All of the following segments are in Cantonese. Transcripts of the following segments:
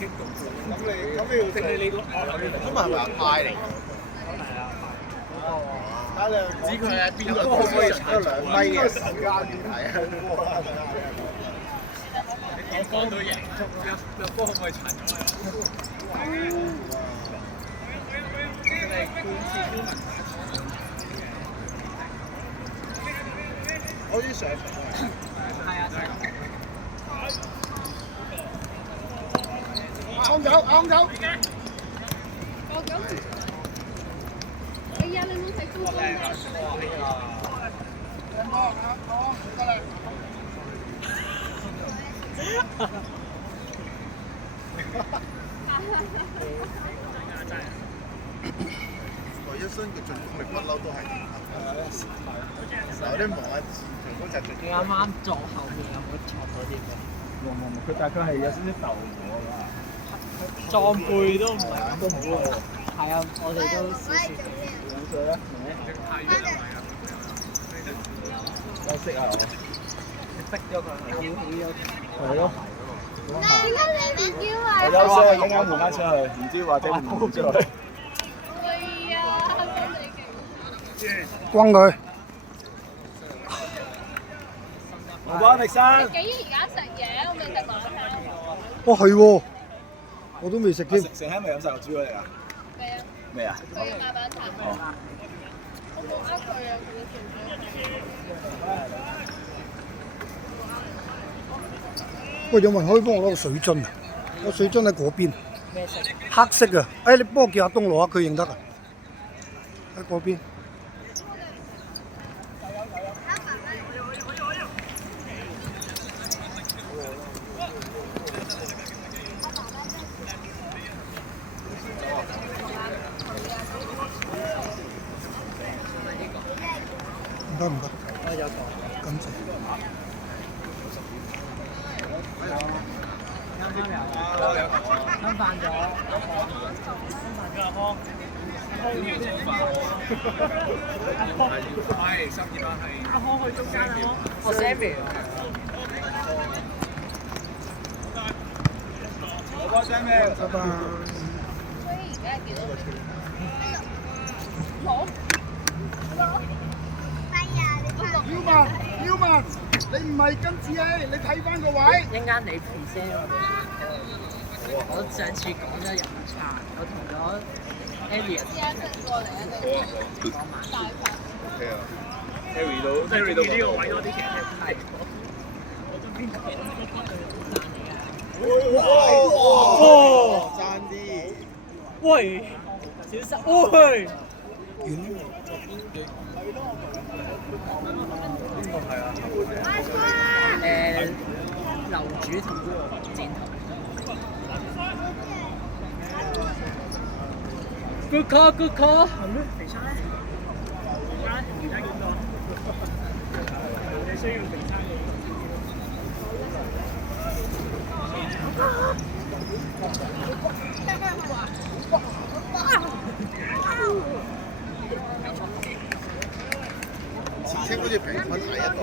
咁係咪派嚟？唔知佢喺邊個可唔可以產2米嘅時間係啊？我幫到贏，有波可唔可以產咗？我啲上係啊，啱走啱走。哎呀，你冇睇中波咩？我一身嘅進攻力不嬲都係有啲望一次，佢嗰隻最你啱啱撞後面有冇撞到啲咩？冇，佢但係佢係有少少鬥我㗎。撞背都唔係都好喎。係啊，我哋都少少。兩歲啦，休息啊！逼咗佢，跳起咗。係咯。點解你唔叫啊？我休息啊，陣間換翻出去，唔知或者唔換出去。係啊，轟佢！好吧，力生。你幾而家食嘢？我未食晚餐。哦係喎，我都未食添。成閪咪飲晒個豬嚟㗎？未啊。未啊？我要買晚餐。哦。我冇呃佢啊，佢喂，有冇人可以幫我攞個水樽啊？個水樽喺嗰邊，咩色？黑色啊！誒，你幫我叫阿東攞啊，佢認得啊。喺嗰邊。唔得，我有講。感謝。啱啱有。啱飯咗。係深夜班係。阿康去中間啊！我 Sammy。好吧，Sammy。拜拜。所以而家係幾多錢？攞。要問，你唔係跟住你睇翻個位。一陣間你 present 我上次講咗人差，我同咗 Elliot 試下出過嚟啊！你講大飯。係啊 Harry 到呢個位多啲嘅係。哇！爭啲。喂，小心！喂。樓主同箭頭。Good call, good call。係咩？肥餐咧？而家幾多？你需要肥餐嘅。前清好似平均睇一度。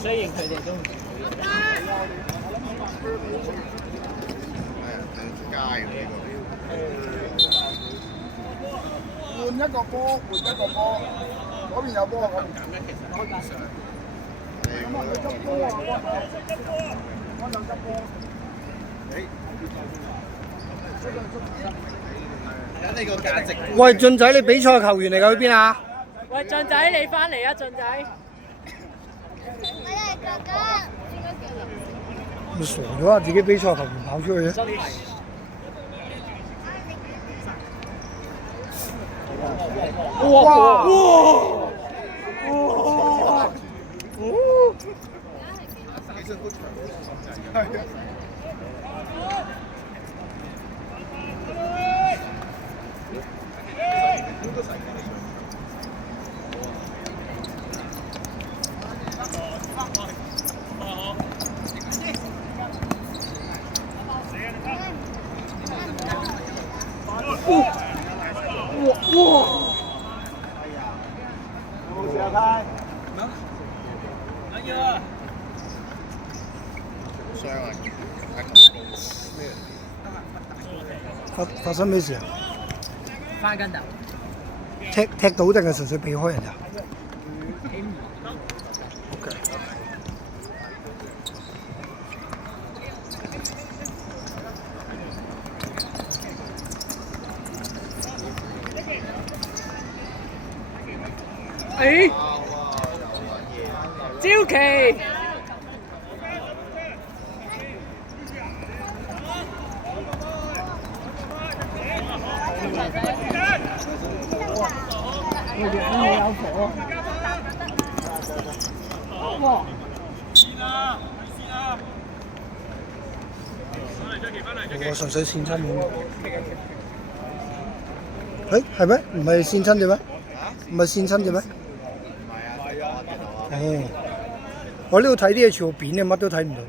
雖然佢哋都唔係啊，睇街嘅呢個。換一個波，嗰邊有波啊！咁佢執波啊！我就執波。睇你個價值。喂，俊仔，你比賽球員嚟㗎？去邊啊？喂，俊仔，你翻嚟啊，俊仔！我係哥哥，應該叫林。咪傻咗啊！自己比賽球員跑出去嘅。真係。哇！哇！哇！其實都長咗，係啊。有發生咩事啊？翻跟頭。踢到定係純粹避開人咋？OK。誒，招旗。有火。哇！我純粹跣親嘅。誒係咩？唔係跣親嘅咩？唔係跣親嘅咩？哦，我呢度睇啲嘢全部扁嘅，乜都睇唔到。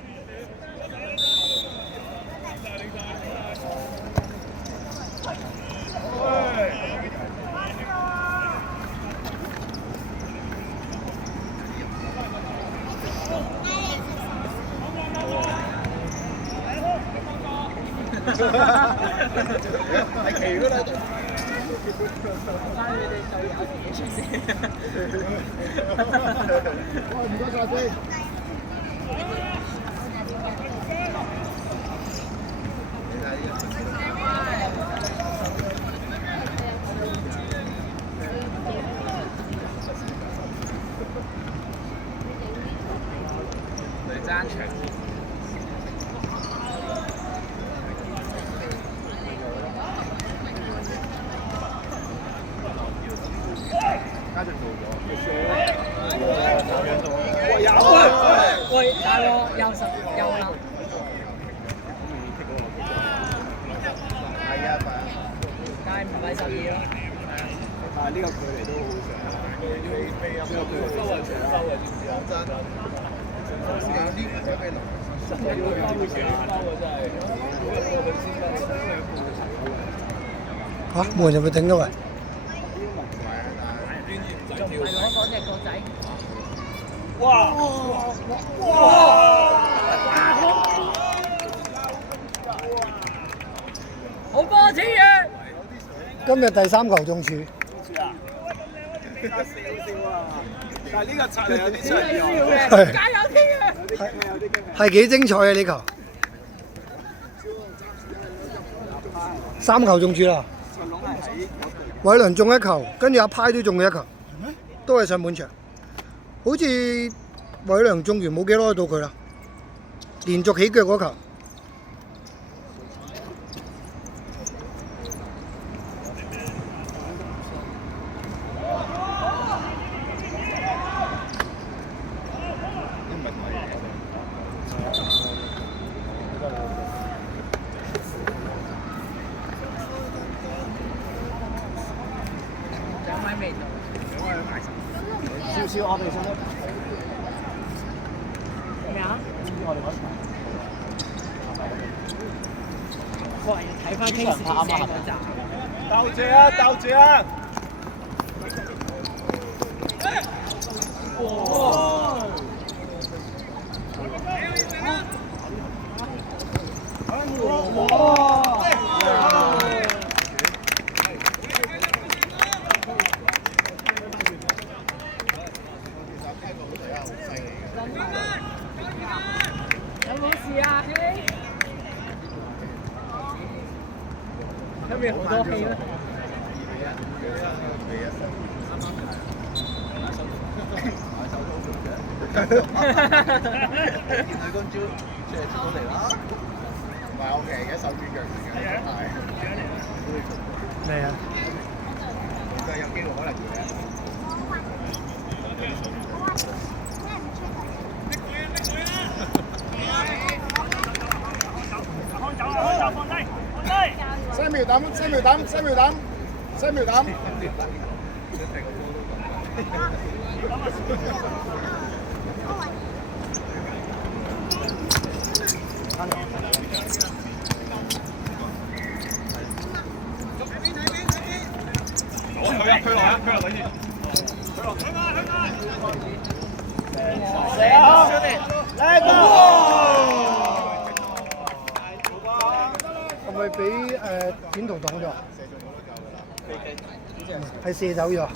係奇嗰度。翻你哋隊友自己出聲。唔該晒先。嚟爭場。喂，大鑊又實又啦。係啊，但係唔係12咯。但係呢個距離都好長。呢個距離收啊長收啊，知唔知啊？真。有呢個俾落。真係要收會成收啊！真係。嚇！冇人入去頂㗎喂。仲唔係攞嗰隻個仔？哇！好波子嘅。今日第3球中柱。少少啊！但係呢個策略有啲出意嘅，係加油添啊！係幾精彩啊！呢球3球中柱啦。偉良中1球，跟住阿派都中咗1球，都係上半場。好似偉良中完冇幾耐到佢啦，連續起腳嗰球。少少我哋想咩啊？我哋嗰場。喂，睇翻 King 啱啱嗰集。鬥住啊！鬥住啊！有冇事啊？今日好多戲咩？見佢今朝出到嚟啦，唔係我嘅手軟腳軟嘅，咩啊？就係有機會可能嘅。3秒抌，3秒抌，3秒抌，3秒抌。佢落啊！佢落等住。佢落。係咪俾短途擋咗？係射走咗。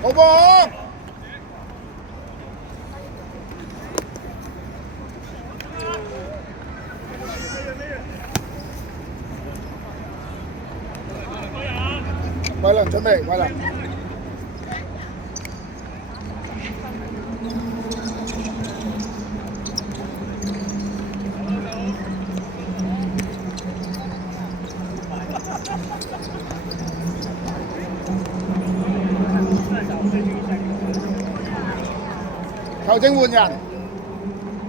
好波！偉倫準備，偉倫。球證換人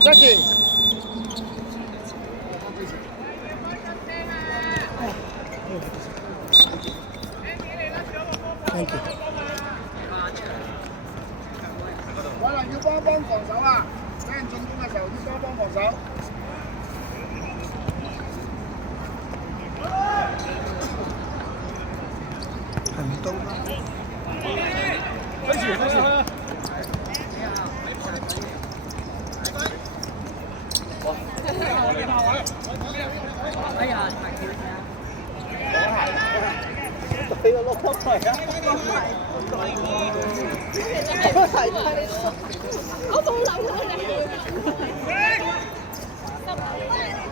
，Jackie。Thank you。可能要幫防守啊！俾人進攻嘅時候要幫防守。係唔到。哎呀，俾個碌碌嚟啊！我冇諗過你。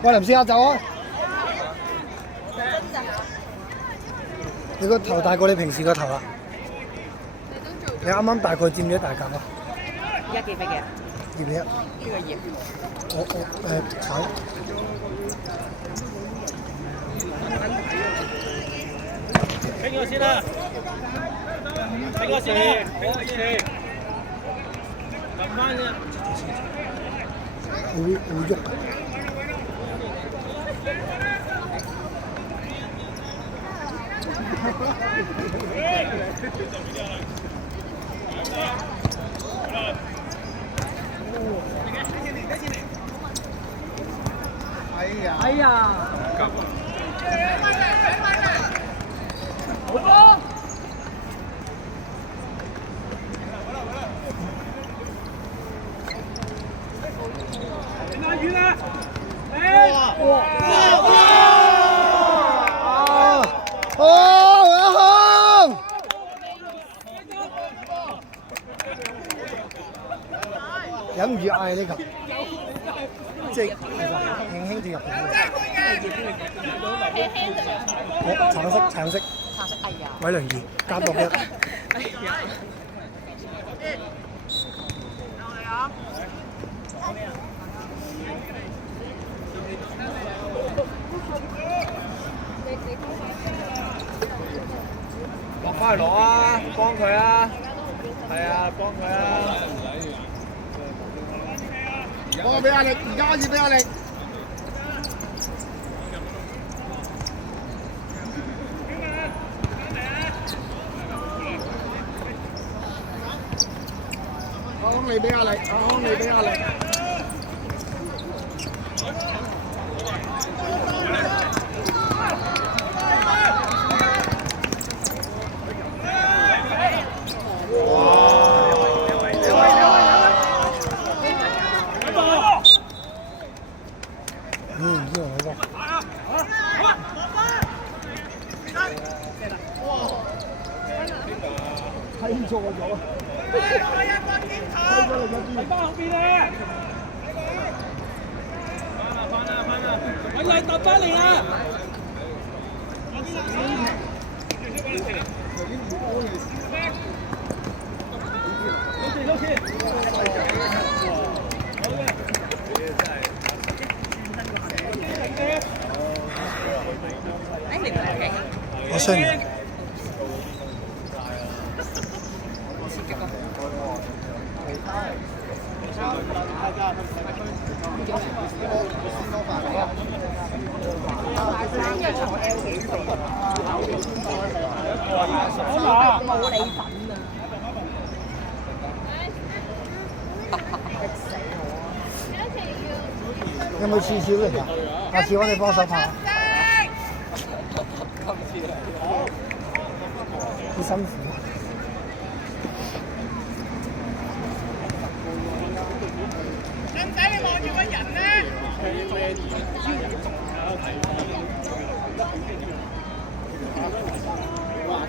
喂，林試下走啊！你個頭大過你平時個頭啊？你啱啱大概佔咗一大格啊？而家幾比幾啊2比1。呢個葉。我炒。俾我先啦，俾我先，俾我先，撳翻啫。會喐。哎呀！好波！遠啦！忍唔住嗌呢球，即係輕輕地入嚟。橙色，哎呀！偉倫2加博1。哎呀！落翻去攞啊！幫佢啊！係啊，幫佢啊！我俾壓力，而家開始俾壓力。阿康利俾壓力，阿康利俾壓力。唔知喎，睇錯咗。睇翻後邊啊！揾人揼翻嚟啊！我信。冇你份啊！有冇次少嚟㗎？下次我哋幫手拍。幾辛苦。使唔使你望住個人咧？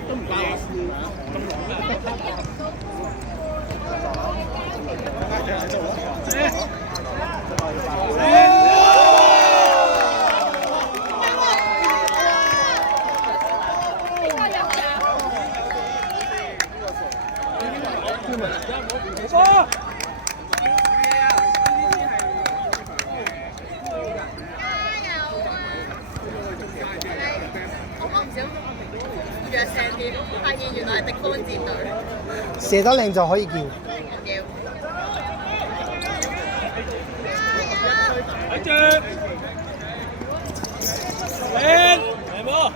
都唔夠發現原來係敵方戰隊，射得靚就可以叫。睇住，嚟波！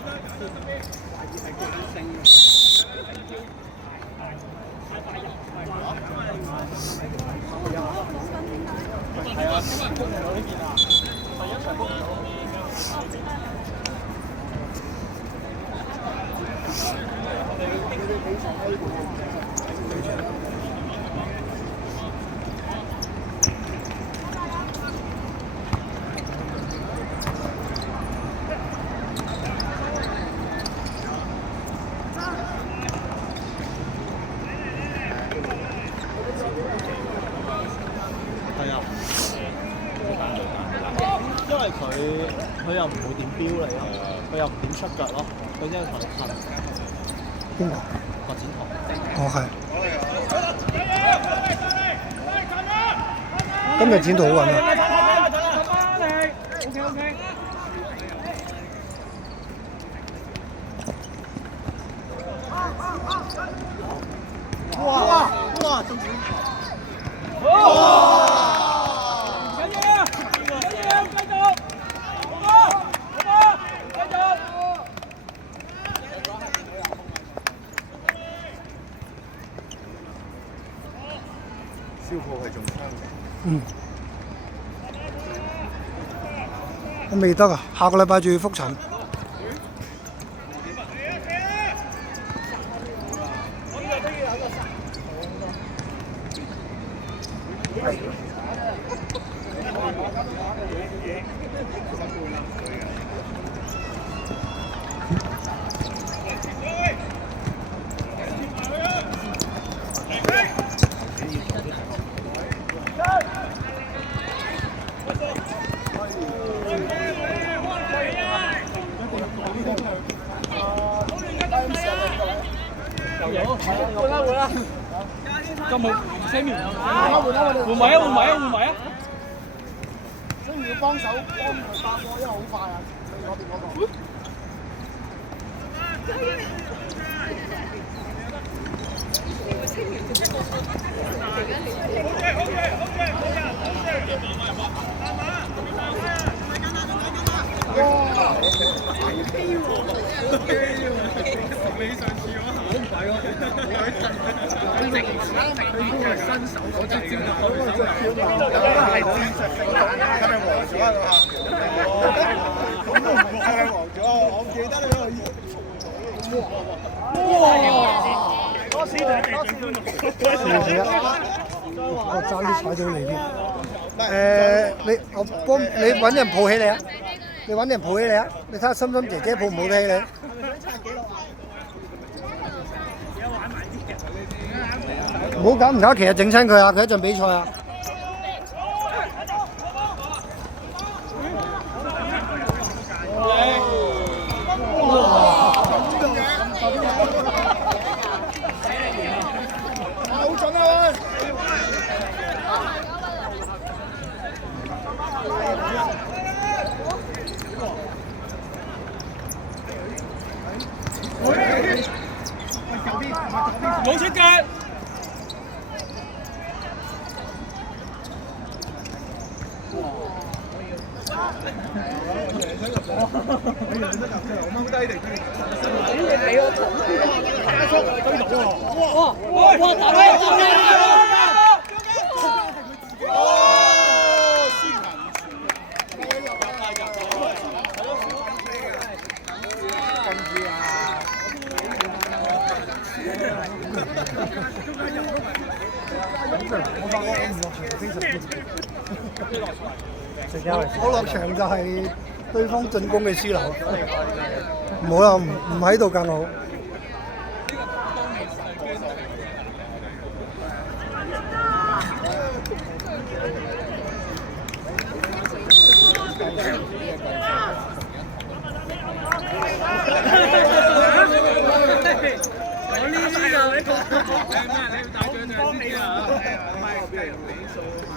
係啊，因為佢又唔會點標你咯，佢又唔點出腳咯，佢真係同你噴。邊個？發展堂。哦，係。今日剪到好穩啊！哇！中獎！消耗係中槍。嗯。我未得啊，下個禮拜仲要覆診。換啦！咁冇聲苗，換埋啊！聲苗要幫手幫佢打波，因為好快啊！你嗰邊嗰個。你上次嗰下唔係喎，佢新手嗰隻招牌，係戰術性打，係咪黃咗啊？咁都唔係咪黃咗？我唔記得啦。哇！多士我爭啲踩到你添。你我幫你揾人抱起你啊！你揾人抱起你啊！你睇下心心姐姐抱唔抱得起你？唔好搞唔搞，其實整親佢啊！佢一陣比賽啊！好準啊！冇出腳。哇！大我落場就係對方進攻嘅樞紐，唔好啦，唔喺度更好。我呢啲就你幫你啊！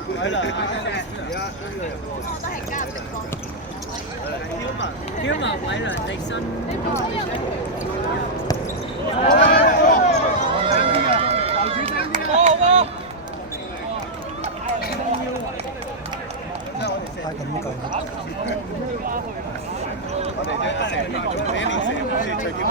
我都係加入直播。挑埋偉良迪新。係咁講。我哋即係成做呢一年成好似最基本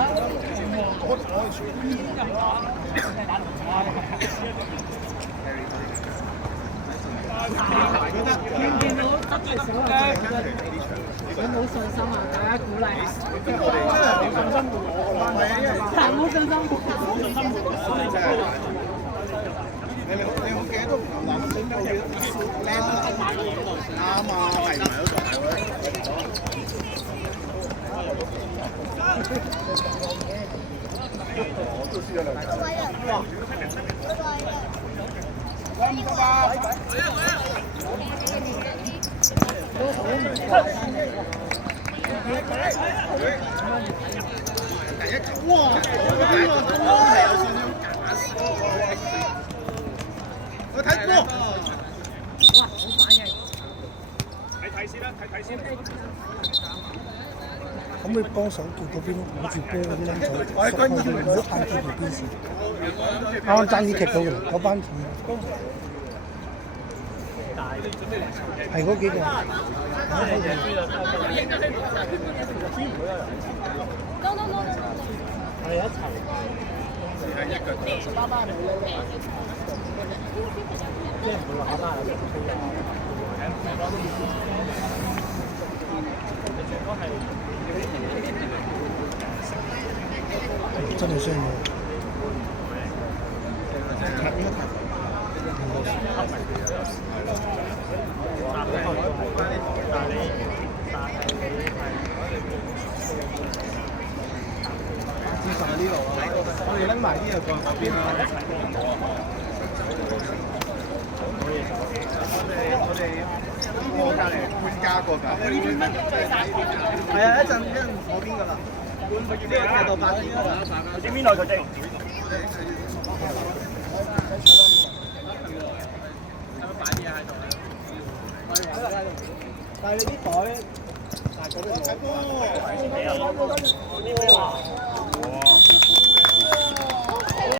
見到執住手啊！你冇信心啊！大家鼓勵下。冇信心冇信心。你好記得都唔諗整到靚啱啊，係咪都仲係我都輸咗兩場。第一球，哇！係有少少假死。我睇波。哇！好反應。睇先啦，睇先。可唔可以幫手叫嗰邊攞住波嗰啲僆仔縮開啲，唔好嗌住條邊線。啱啱爭啲踢到嘅嗰班係嗰幾個。我哋一齊。即係唔會話翻有真係傷我。呢度啊！我哋拎埋啲嘢過嗰邊啊！我哋過隔離搬家過㗎。係啊，一陣嗰邊㗎啦。呢個踢到8點㗎啦。點邊內佢哋？擺啲嘢喺度。但係你啲袋，但係嗰啲冇。